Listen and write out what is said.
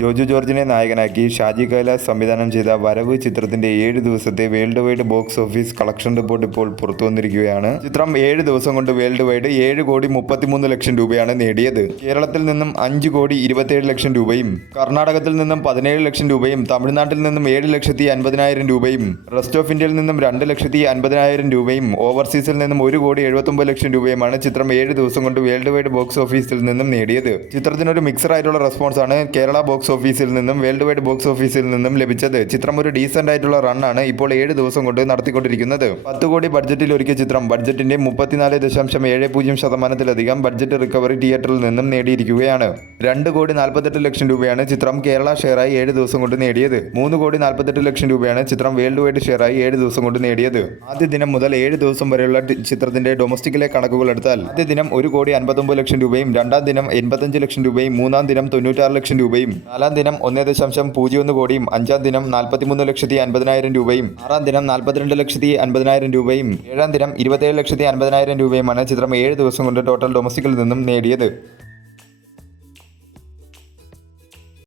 ജോജു ജോർജിനെ നായകനാക്കി ഷാജി കൈലാസ് സംവിധാനം ചെയ്ത വരവ് ചിത്രത്തിന്റെ 7 ദിവസത്തെ world wide box office collection report ഇപ്പോൾ പുറത്തു വന്നിരിക്കുകയാണ്. ചിത്രം 7 ദിവസം കൊണ്ട് വേൾഡ് വൈഡ് 7,33,00,000 രൂപയാണ് നേടിയത്. കേരളത്തിൽ നിന്നും 5,27,00,000 രൂപയും കർണാടകത്തിൽ നിന്നും 17,00,000 രൂപയും തമിഴ്നാട്ടിൽ നിന്നും 7,50,000 രൂപയും റെസ്റ്റ് ഓഫ് ഇന്ത്യയിൽ നിന്നും 2,50,000 രൂപയും ഓവർസീസിൽ നിന്നും 1,79,00,000 രൂപയുമാണ് ചിത്രം 7 ദിവസം കൊണ്ട് വേൾഡ് വൈഡ് ബോക്സ് ഓഫീസിൽ നിന്നും നേടിയത്. ചിത്രത്തിനൊരു മിക്സർ ആയിട്ടുള്ള റെസ്പോൺസ് ആണ് കേരള ബോക്സ് ഓഫീസിൽ നിന്നും വേൾഡ് വൈഡ് ബോക്സ് ഓഫീസിൽ നിന്നും ലഭിച്ചത്. ചിത്രം ഒരു ഡീസന്റ് ആയിട്ടുള്ള റണ്ണാണ് ഇപ്പോൾ 7 ദിവസം കൊണ്ട് നടത്തിക്കൊണ്ടിരിക്കുന്നത്. 10 കോടി ബഡ്ജറ്റിൽ ഒരുക്കിയ ചിത്രം ബഡ്ജറ്റിന്റെ 34.70% ബഡ്ജറ്റ് റിക്കവറി തിയേറ്ററിൽ നിന്നും നേടിയിരിക്കുകയാണ്. 2,48,00,000 രൂപയാണ് ചിത്രം കേരള ഷെയറായി 7 ദിവസം കൊണ്ട് നേടിയത്. 3,48,00,000 രൂപയാണ് ചിത്രം വേൾഡ് വൈഡ് ഷെയറായി 7 ദിവസം കൊണ്ട് നേടിയത്. ആദ്യ ദിനം മുതൽ 7 ദിവസം വരെയുള്ള ചിത്രത്തിന്റെ ഡൊമസ്റ്റിക്കിലെ കണക്കുകൾ എടുത്താൽ ആദ്യ ദിനം 1,59,00,000 രൂപയും രണ്ടാം ദിനം 85,00,000 രൂപയും മൂന്നാം ദിനം 96,00,000 രൂപയും നാലാം ദിനം 1.01 കോടിയും അഞ്ചാം ദിനം 43,50,000 രൂപയും ആറാം ദിനം 42,50,000 രൂപയും ഏഴാം ദിനം 27,50,000 രൂപയുമാണ് ചിത്രം 7 ദിവസം കൊണ്ട് ടോട്ടൽ ഡൊമസ്റ്റിക്കിൽ നിന്നും നേടിയത്.